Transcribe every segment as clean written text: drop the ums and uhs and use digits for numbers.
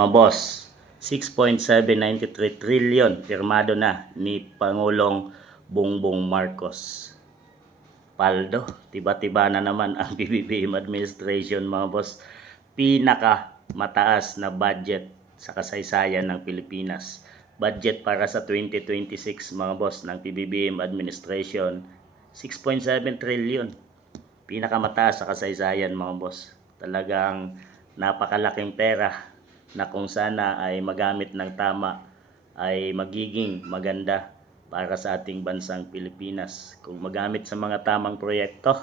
Mga boss, 6.793 trillion pirmado na ni Pangulong Bongbong Marcos. Paldo, tiba-tiba na naman ang BBM administration mga boss. Pinaka mataas na budget sa kasaysayan ng Pilipinas. Budget para sa 2026 mga boss ng PBBM administration, 6.7 trillion. Pinakamataas sa kasaysayan mga boss. Talagang napakalaking pera na kung sana ay magamit ng tama ay magiging maganda para sa ating bansang Pilipinas. Kung magamit sa mga tamang proyekto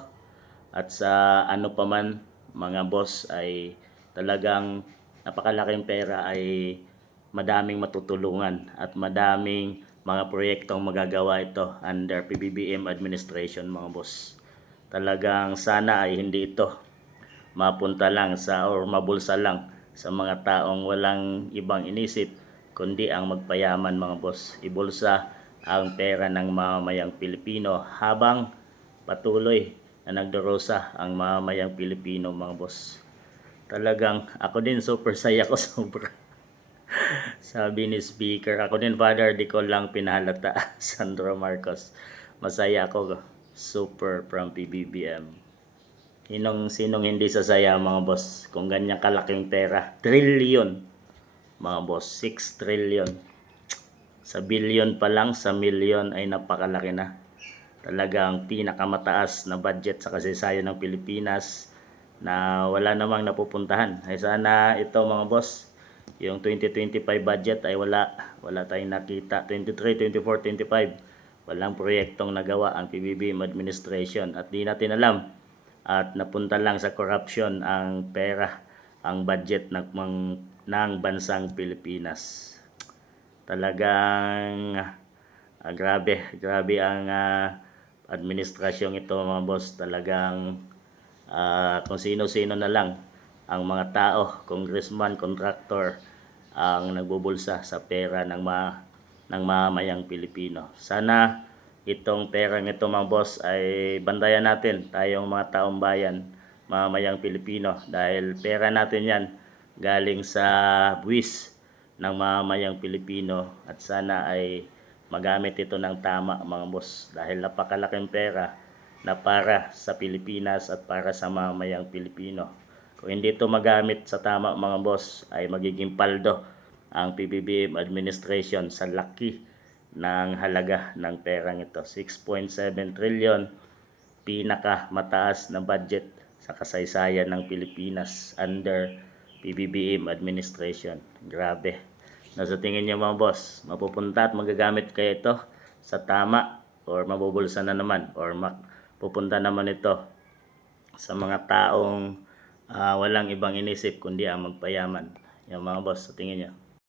at sa ano pa man mga boss ay talagang napakalaking pera ay madaming matutulungan at madaming mga proyektong magagawa ito under PBBM administration mga boss. Talagang sana ay hindi ito mapunta lang sa or mabulsa lang sa mga taong walang ibang inisip kundi ang magpayaman mga boss. Ibulsa ang pera ng mamamayang Pilipino habang patuloy na nagdurusa ang mamamayang Pilipino mga boss. Talagang ako din super saya ko sobra. Sabi ni Speaker, ako din Father, di ko lang pinahalata. Sandro Marcos, masaya ako super from PBBM. Sinong hindi sasaya mga boss kung ganyan kalaking pera, trillion mga boss, 6 trillion. Sa billion pa lang, sa milyon ay napakalaki na. Talagang pinakamataas na budget sa kasaysayan ng Pilipinas na wala namang napupuntahan. Ay sana ito mga boss, yung 2025 budget ay wala tayong nakita. 23, 24, 25 walang proyektong nagawa ang PBBM administration at di natin alam at napunta lang sa corruption ang pera, ang budget ng bansang Pilipinas. Talagang grabe ang administrasyong ito mga boss. Talagang kung sino-sino na lang ang mga tao, congressman, contractor ang nagbubulsa sa pera ng mamamayang Pilipino. Sana itong perang ito mga boss ay bantayan natin tayong mga taong bayan, mamamayang Pilipino, dahil pera natin yan galing sa buwis ng mamamayang Pilipino at sana ay magamit ito ng tama mga boss dahil napakalaking pera na para sa Pilipinas at para sa mamamayang Pilipino. Kung hindi ito magamit sa tama mga boss ay magiging paldo ang PBBM administration sa laki ng halaga ng perang ito. 6.7 trillion, pinaka mataas na budget sa kasaysayan ng Pilipinas under PBBM administration. Grabe. Nasa tingin niyo mga boss, mapupunta at magagamit kaya ito sa tama or mabubulsa na naman or pupunta naman ito sa mga taong walang ibang inisip kundi ang magpayaman. Yung mga boss, sa tingin niyo?